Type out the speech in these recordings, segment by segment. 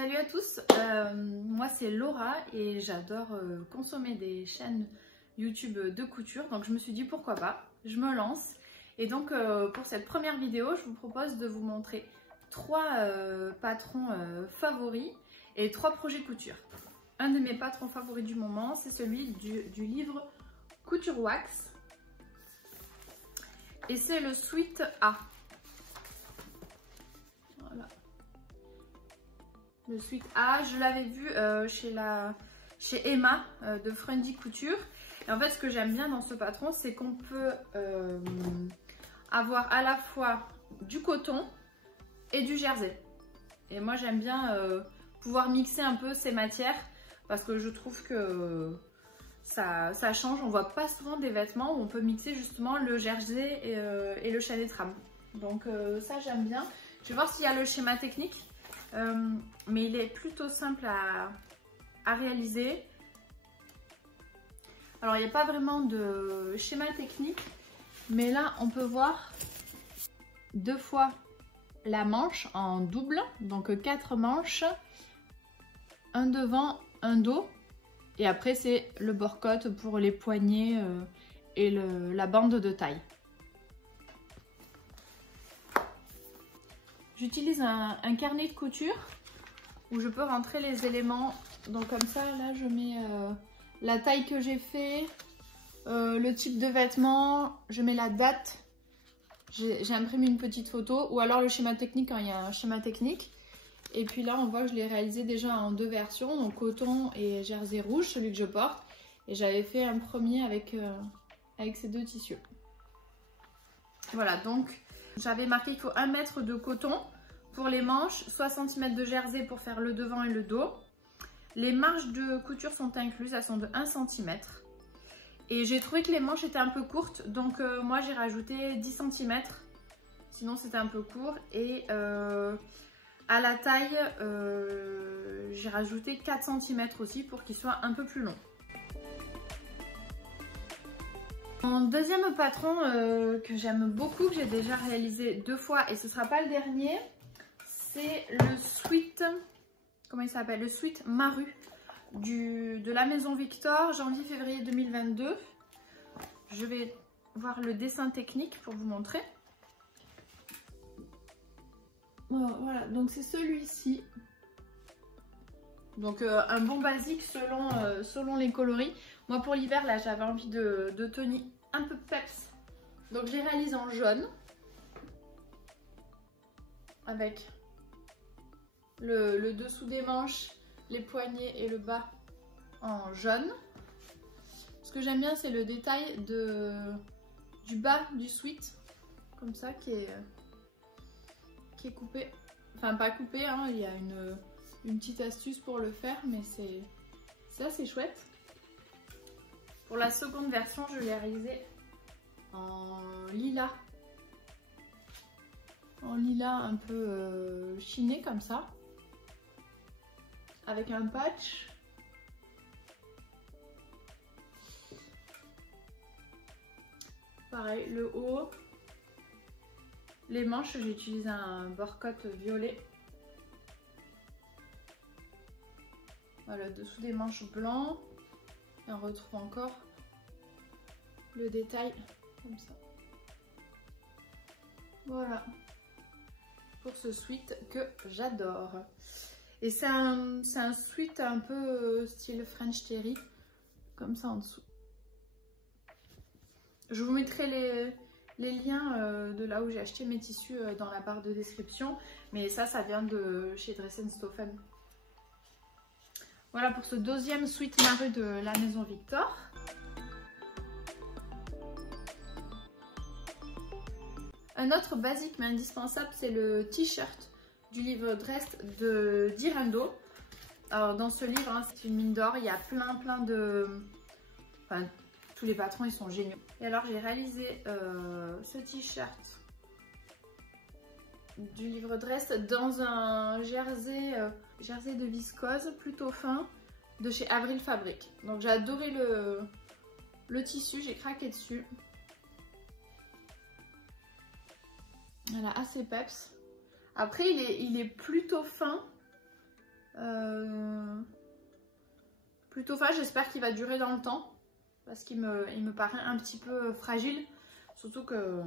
Salut à tous, moi c'est Laura et j'adore consommer des chaînes YouTube de couture, donc je me suis dit pourquoi pas, je me lance. Et donc pour cette première vidéo, je vous propose de vous montrer 3 patrons favoris et 3 projets couture. Un de mes patrons favoris du moment, c'est celui du livre Couture Wax et c'est le Sweet A. Voilà. Le Sweet A, je l'avais vu chez Emma de Friendly Couture. Et en fait, ce que j'aime bien dans ce patron, c'est qu'on peut avoir à la fois du coton et du jersey. Et moi, j'aime bien pouvoir mixer un peu ces matières parce que je trouve que ça change. On voit pas souvent des vêtements où on peut mixer justement le jersey et le chalet trame. Donc ça, j'aime bien. Je vais voir s'il y a le schéma technique. Mais il est plutôt simple à réaliser. Alors il n'y a pas vraiment de schéma technique, mais là on peut voir 2 fois la manche en double, donc 4 manches, un devant, un dos, et après c'est le bord-côte pour les poignets et la bande de taille. J'utilise un carnet de couture où je peux rentrer les éléments. Donc comme ça, là je mets la taille que j'ai fait, le type de vêtement, je mets la date. J'ai imprimé une petite photo ou alors le schéma technique quand il y a un schéma technique. Et puis là on voit que je l'ai réalisé déjà en 2 versions, donc coton et jersey rouge, celui que je porte. Et j'avais fait un premier avec ces 2 tissus. Voilà, donc j'avais marqué qu'il faut 1 mètre de coton pour les manches, 60 cm de jersey pour faire le devant et le dos. Les marges de couture sont incluses, elles sont de 1 cm. Et j'ai trouvé que les manches étaient un peu courtes, donc moi j'ai rajouté 10 cm. Sinon c'était un peu court. Et à la taille, j'ai rajouté 4 cm aussi pour qu'il soit un peu plus long. Mon deuxième patron que j'aime beaucoup, que j'ai déjà réalisé 2 fois et ce ne sera pas le dernier, c'est le Sweet, comment il s'appelle, le Sweet Maru de la Maison Victor, janvier-février 2022. Je vais voir le dessin technique pour vous montrer. Voilà, donc c'est celui-ci. Donc un bon basique selon les coloris. Moi pour l'hiver là j'avais envie de tenue un peu peps. Donc j'ai réalisé en jaune. Avec le dessous des manches, les poignets et le bas en jaune. Ce que j'aime bien c'est le détail du bas du sweat. Comme ça qui est coupé. Enfin pas coupé, hein, il y a une petite astuce pour le faire, mais c'est assez chouette. Pour la seconde version, je l'ai réalisé en lilas. En lilas un peu chiné comme ça. Avec un patch. Pareil, le haut. Les manches, j'ai utilisé un bord-côte violet. Voilà, dessous des manches blancs. Et on retrouve encore le détail comme ça. Voilà. Pour ce sweat que j'adore. Et c'est un sweat un peu style French Terry. Comme ça en dessous. Je vous mettrai les liens de là où j'ai acheté mes tissus dans la barre de description. Mais ça vient de chez Dress & Stophen. Voilà pour ce deuxième Sweet Maru de la Maison Victor. Un autre basique mais indispensable, c'est le t-shirt du livre Dress d'Irando. Alors dans ce livre, hein, c'est une mine d'or, il y a plein de... Enfin, tous les patrons, ils sont géniaux. Et alors j'ai réalisé ce t-shirt du livre Dress dans un jersey de viscose plutôt fin de chez Avril Fabric. Donc j'ai adoré le tissu, j'ai craqué dessus. Voilà, assez peps. Après il est plutôt fin. plutôt fun, j'espère qu'il va durer dans le temps. Parce qu'il me paraît un petit peu fragile. Surtout que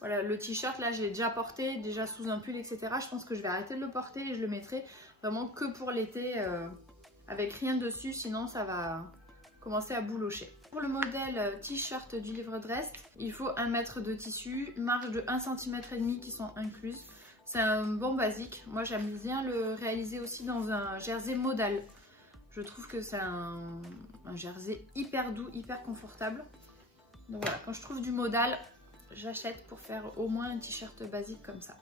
voilà, le t-shirt là j'ai déjà porté, déjà sous un pull, etc. Je pense que je vais arrêter de le porter et je le mettrai vraiment que pour l'été avec rien dessus, sinon ça va commencer à boulocher. Pour le modèle t-shirt du livre Drest, il faut 1 mètre de tissu, marge de 1,5 cm qui sont incluses. C'est un bon basique. Moi j'aime bien le réaliser aussi dans un jersey modal. Je trouve que c'est un jersey hyper doux, hyper confortable. Donc voilà, quand je trouve du modal, j'achète pour faire au moins un t-shirt basique comme ça.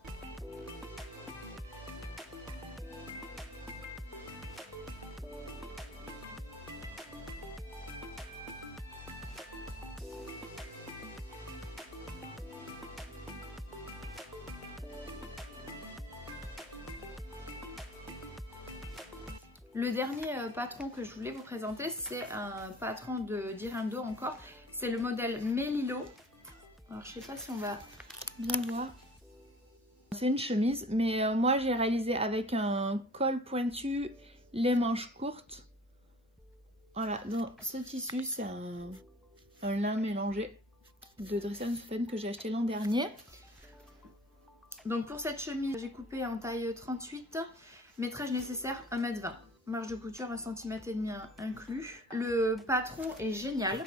Le dernier patron que je voulais vous présenter, c'est un patron de Dirindo encore. C'est le modèle Melilo. Alors je sais pas si on va bien voir. C'est une chemise, mais moi j'ai réalisé avec un col pointu, les manches courtes. Voilà, dans ce tissu, c'est un lin mélangé de Dress & Spen que j'ai acheté l'an dernier. Donc pour cette chemise, j'ai coupé en taille 38, métrage nécessaire 1,20 m. Marge de couture 1,5 cm inclus. Le patron est génial.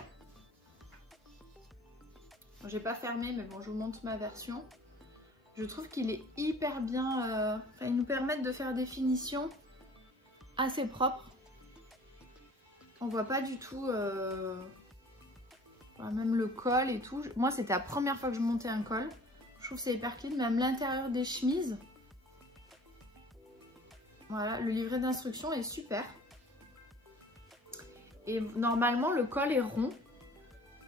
Bon, j'ai pas fermé, mais bon, je vous montre ma version. Je trouve qu'il est hyper bien. Il nous permet de faire des finitions assez propres. On voit pas du tout, même le col et tout. Moi, c'était la première fois que je montais un col. Je trouve que c'est hyper clean, même l'intérieur des chemises. Voilà, le livret d'instruction est super. Et normalement, le col est rond.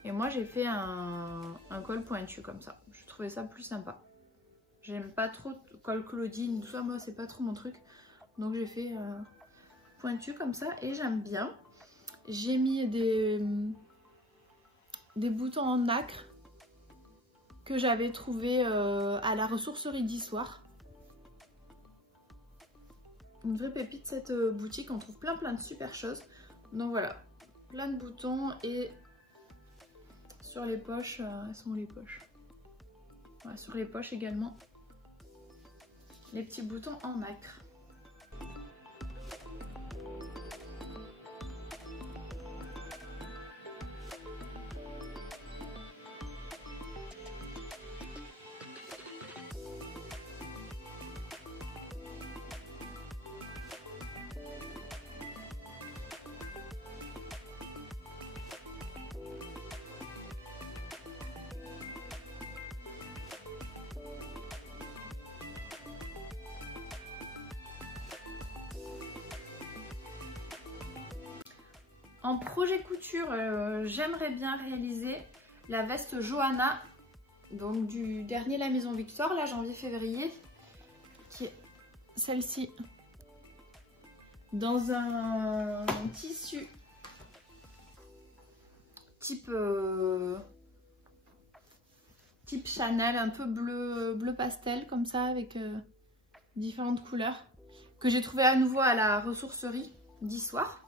Et moi, j'ai fait un col pointu comme ça. Je trouvais ça plus sympa. J'aime pas trop col Claudine, tout ça. Moi, c'est pas trop mon truc. Donc, j'ai fait pointu comme ça. Et j'aime bien. J'ai mis des boutons en nacre que j'avais trouvé à la ressourcerie d'Issoire. Une vraie pépite cette boutique, on trouve plein de super choses. Donc voilà, plein de boutons et sur les poches, elles sont où les poches? Voilà, sur les poches également, les petits boutons en nacre. En projet couture, j'aimerais bien réaliser la veste Johanna, donc du dernier La Maison Victor, là janvier-février, qui est celle-ci, dans un tissu type Chanel, un peu bleu pastel comme ça, avec différentes couleurs, que j'ai trouvé à nouveau à la ressourcerie d'Issoire.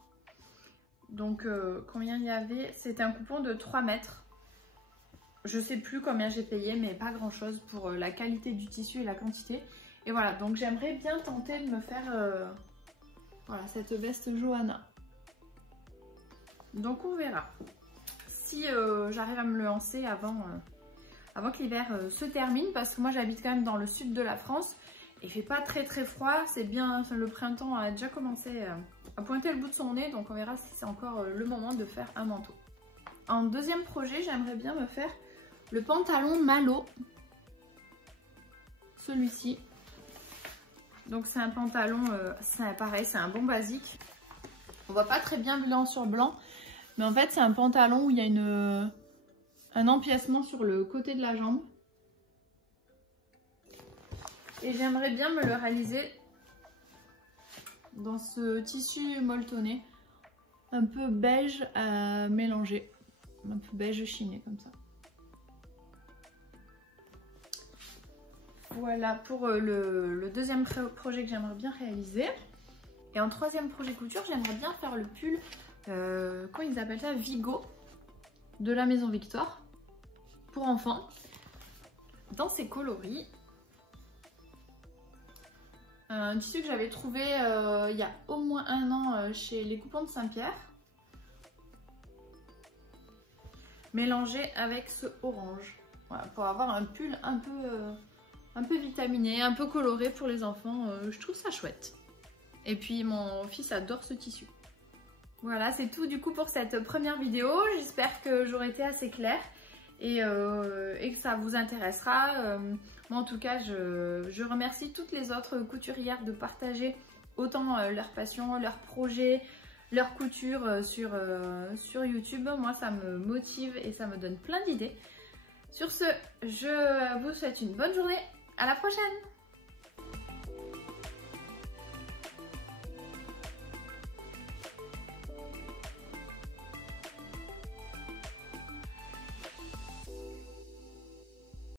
Donc combien il y avait? C'était un coupon de 3 mètres. Je sais plus combien j'ai payé, mais pas grand chose pour la qualité du tissu et la quantité. Et voilà, donc j'aimerais bien tenter de me faire voilà, cette veste Johanna. Donc on verra si j'arrive à me lancer avant que l'hiver se termine, parce que moi j'habite quand même dans le sud de la France. Il fait pas très froid, c'est bien, le printemps a déjà commencé à pointer le bout de son nez, donc on verra si c'est encore le moment de faire un manteau. En deuxième projet, j'aimerais bien me faire le pantalon Malo, celui-ci. Donc c'est un pantalon, pareil, c'est un bon basique. On voit pas très bien blanc sur blanc, mais en fait c'est un pantalon où il y a un empiècement sur le côté de la jambe. Et j'aimerais bien me le réaliser dans ce tissu molletonné, un peu beige à mélanger, un peu beige chiné comme ça. Voilà pour le deuxième projet que j'aimerais bien réaliser. Et en troisième projet couture, j'aimerais bien faire le pull comment ils appellent ça, Vigo, de la Maison Victoire, pour enfants, dans ces coloris. Un tissu que j'avais trouvé il y a au moins un an chez les Coupons de Saint-Pierre. Mélangé avec ce orange. Voilà, pour avoir un pull un peu vitaminé, un peu coloré pour les enfants. Je trouve ça chouette. Et puis mon fils adore ce tissu. Voilà, c'est tout du coup pour cette première vidéo. J'espère que j'aurai été assez claire et que ça vous intéressera. Moi en tout cas, je remercie toutes les autres couturières de partager autant leur passion, leurs projets, leur couture sur YouTube. Moi ça me motive et ça me donne plein d'idées. Sur ce, je vous souhaite une bonne journée. À la prochaine!